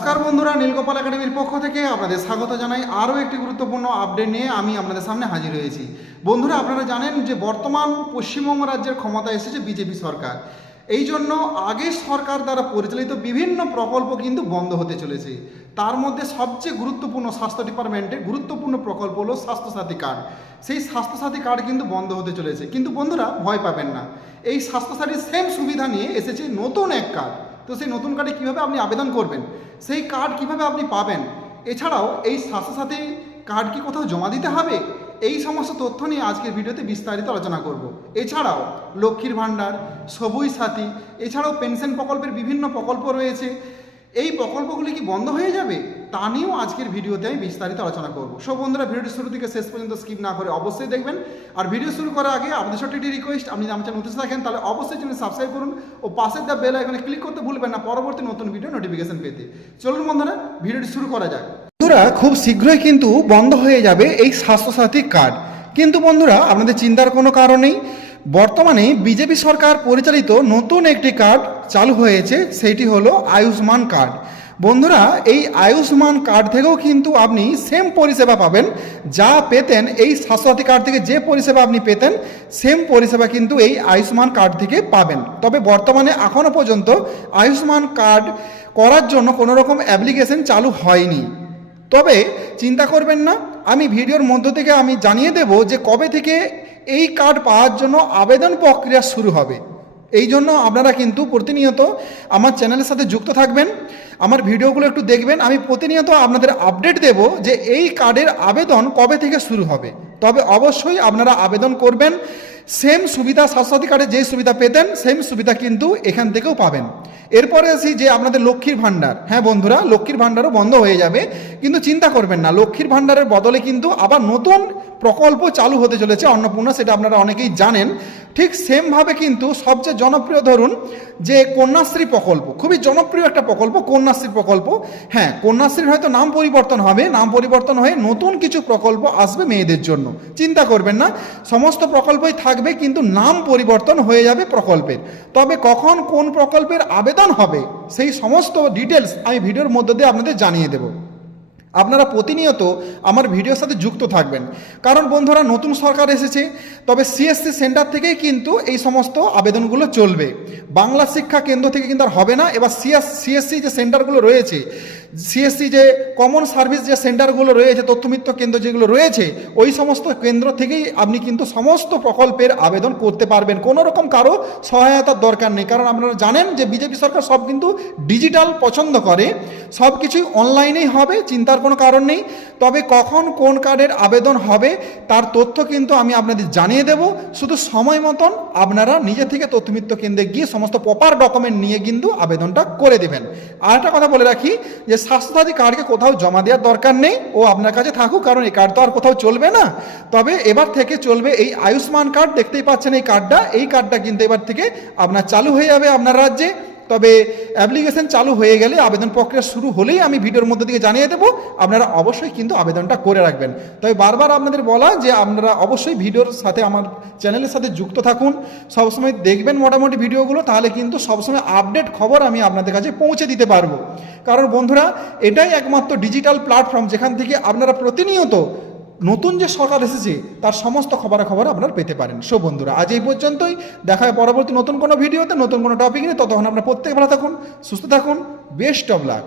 নমস্কার বন্ধুরা, নীলগোপাল একাডেমির পক্ষ থেকে আপনাদের স্বাগত জানাই। আরও একটি গুরুত্বপূর্ণ আপডেট নিয়ে আমি আপনাদের সামনে হাজির হয়েছি। বন্ধুরা, আপনারা জানেন যে বর্তমান পশ্চিমবঙ্গ রাজ্যের ক্ষমতায় এসেছে বিজেপি সরকার। এই জন্য আগের সরকার দ্বারা পরিচালিত বিভিন্ন প্রকল্প কিন্তু বন্ধ হতে চলেছে। তার মধ্যে সবচেয়ে গুরুত্বপূর্ণ স্বাস্থ্য ডিপার্টমেন্টের গুরুত্বপূর্ণ প্রকল্প হলো স্বাস্থ্যসাথী কার্ড। সেই স্বাস্থ্যসাথী কার্ড কিন্তু বন্ধ হতে চলেছে। কিন্তু বন্ধুরা, ভয় পাবেন না, এই স্বাস্থ্যসাথীর সেম সুবিধা নিয়ে এসেছে নতুন এক কার্ড। তো সেই নতুন কার্ডে কীভাবে আপনি আবেদন করবেন, সেই কার্ড কিভাবে আপনি পাবেন, এছাড়াও এই স্বাস্থ্যসাথী কার্ড কি কোথাও জমা দিতে হবে, এই সমস্ত তথ্য নিয়ে আজকের ভিডিওতে বিস্তারিত আলোচনা করব। এছাড়াও লক্ষ্মীর ভাণ্ডার, সবুজ সাথী, এছাড়াও পেনশন প্রকল্পের বিভিন্ন প্রকল্প রয়েছে। এই প্রকল্পগুলি কি বন্ধ হয়ে যাবে, তা নিয়েও আজকের ভিডিওতে আমি বিস্তারিত আলোচনা করব। সব বন্ধুরা, ভিডিওটি শুরু থেকে শেষ পর্যন্ত স্কিপ না করে অবশ্যই দেখবেন। আর ভিডিও শুরু করার আগে আপনাদের ছোট্ট একটি রিকোয়েস্ট, আপনি আমার চ্যানেল নতুন থাকেন তাহলে অবশ্যই চ্যানেল সাবস্ক্রাইব করুন ও পাশের দ্য বেল আইকনে ক্লিক করতে ভুলবেন না পরবর্তী নতুন ভিডিও নোটিফিকেশন পেতে। চলুন বন্ধুরা, ভিডিওটি শুরু করা যাক। বন্ধুরা, খুব শীঘ্রই কিন্তু বন্ধ হয়ে যাবে এই স্বাস্থ্যসাথী কার্ড। কিন্তু বন্ধুরা, আপনাদের চিন্তার কোনো কারণ নেই। বর্তমানে বিজেপি সরকার পরিচালিত নতুন একটি কার্ড চালু হয়েছে, সেইটি হলো আয়ুষ্মান কার্ড। বন্ধুরা, এই আয়ুষ্মান কার্ড থেকেও কিন্তু আপনি সেম পরিষেবা পাবেন যা পেতেন এই স্বাস্থ্যসাথী কার্ড থেকে। যে পরিষেবা আপনি পেতেন সেম পরিষেবা কিন্তু এই আয়ুষ্মান কার্ড থেকে পাবেন। তবে বর্তমানে এখনও পর্যন্ত আয়ুষ্মান কার্ড করার জন্য কোনো রকম অ্যাপ্লিকেশন চালু হয়নি। তবে চিন্তা করবেন না, আমি ভিডিওর মধ্য থেকে আমি জানিয়ে দেব যে কবে থেকে এই কার্ড পাওয়ার জন্য আবেদন প্রক্রিয়া শুরু হবে। এই জন্য আপনারা কিন্তু প্রতিনিয়ত আমার চ্যানেলের সাথে যুক্ত থাকবেন, আমার ভিডিওগুলো একটু দেখবেন। আমি প্রতিনিয়ত আপনাদের আপডেট দেব যে এই কার্ডের আবেদন কবে থেকে শুরু হবে। তবে অবশ্যই আপনারা আবেদন করবেন। সেম সুবিধা, স্বাস্থ্যসাথী কার্ডে যে সুবিধা পেতেন সেম সুবিধা কিন্তু এখান থেকেও পাবেন। এরপরে আসি যে আপনাদের লক্ষ্মীর ভাণ্ডার। হ্যাঁ বন্ধুরা, লক্ষ্মীর ভাণ্ডারও বন্ধ হয়ে যাবে, কিন্তু চিন্তা করবেন না, লক্ষ্মীর ভাণ্ডারের বদলে কিন্তু আবার নতুন প্রকল্প চালু হতে চলেছে অন্নপূর্ণা, সেটা আপনারা অনেকেই জানেন। ঠিক সেমভাবে কিন্তু সবচেয়ে জনপ্রিয় ধরুন যে কন্যাশ্রী প্রকল্প, খুবই জনপ্রিয় একটা প্রকল্প কন্যাশ্রী প্রকল্প। হ্যাঁ, কন্যাশ্রীর হয়তো নাম পরিবর্তন হবে, নাম পরিবর্তন হয়ে নতুন কিছু প্রকল্প আসবে মেয়েদের জন্য। চিন্তা করবেন না, সমস্ত প্রকল্পই থাকবে, কিন্তু নাম পরিবর্তন হয়ে যাবে প্রকল্পের। তবে কখন কোন প্রকল্পের আবেদন হবে সেই সমস্ত ডিটেলস আমি ভিডিওর মধ্যে দিয়ে আপনাদের জানিয়ে দেব। আপনারা প্রতিনিয়ত আমার ভিডিওর সাথে যুক্ত থাকবেন, কারণ বন্ধুরা নতুন সরকার এসেছে। তবে সিএসসি সেন্টার থেকেই কিন্তু এই সমস্ত আবেদনগুলো চলবে, বাংলা শিক্ষা কেন্দ্র থেকে কিন্তু আর হবে না। এবার সিএসসি যে সেন্টারগুলো রয়েছে, সিএসসি যে কমন সার্ভিস যে সেন্টারগুলো রয়েছে, তথ্যমিত্র কেন্দ্র যেগুলো রয়েছে, ওই সমস্ত কেন্দ্র থেকেই আপনি কিন্তু সমস্ত প্রকল্পের আবেদন করতে পারবেন। কোনো রকম কারো সহায়তার দরকার নেই, কারণ আপনারা জানেন যে বিজেপি সরকার সব কিন্তু ডিজিটাল পছন্দ করে, সব কিছুই অনলাইনেই হবে, চিন্তার কোনো কারণ নেই। তবে কখন কোন কার্ডের আবেদন হবে তার তথ্য কিন্তু আমি আপনাদের জানিয়ে দেব। শুধু সময় মতন আপনারা নিজে থেকে তথ্যমিত্র কেন্দ্রে গিয়ে সমস্ত প্রপার ডকুমেন্ট নিয়ে কিন্তু আবেদনটা করে দেবেন। আর একটা কথা বলে রাখি যে স্বাস্থ্যসাথী কার্ডকে কোথাও জমা দেওয়ার দরকার নেই, ও আপনার কাছে থাকুক, কারণ এই কার্ড তো আর কোথাও চলবে না। তবে এবার থেকে চলবে এই আয়ুষ্মান কার্ড। দেখতেই পাচ্ছেন এই কার্ডটা কিন্তু এবার থেকে আপনার চালু হয়ে যাবে আপনার রাজ্যে। তবে অ্যাপ্লিকেশন চালু হয়ে গেলে, আবেদন প্রক্রিয়া শুরু হলেই আমি ভিডিওর মধ্যে দিয়ে জানিয়ে দেবো। আপনারা অবশ্যই কিন্তু আবেদনটা করে রাখবেন। তবে বারবার আপনাদের বলা যে আপনারা অবশ্যই ভিডিওর সাথে আমার চ্যানেলের সাথে যুক্ত থাকুন, সবসময় দেখবেন মোটামুটি ভিডিওগুলো, তাহলে কিন্তু সবসময় আপডেট খবর আমি আপনাদের কাছে পৌঁছে দিতে পারবো। কারণ বন্ধুরা, এটাই একমাত্র ডিজিটাল প্ল্যাটফর্ম যেখান থেকে আপনারা প্রতিনিয়ত নতুন যে সরকার এসেছে তার সমস্ত খবরাখবর আপনারা পেতে পারেন। সো বন্ধুরা, আজ এই পর্যন্তই। দেখা হয় পরবর্তী নতুন কোনো ভিডিওতে, নতুন কোনো টপিক নিয়ে। ততক্ষণ আপনারা প্রত্যেকে ভালো থাকুন, সুস্থ থাকুন। Best of luck.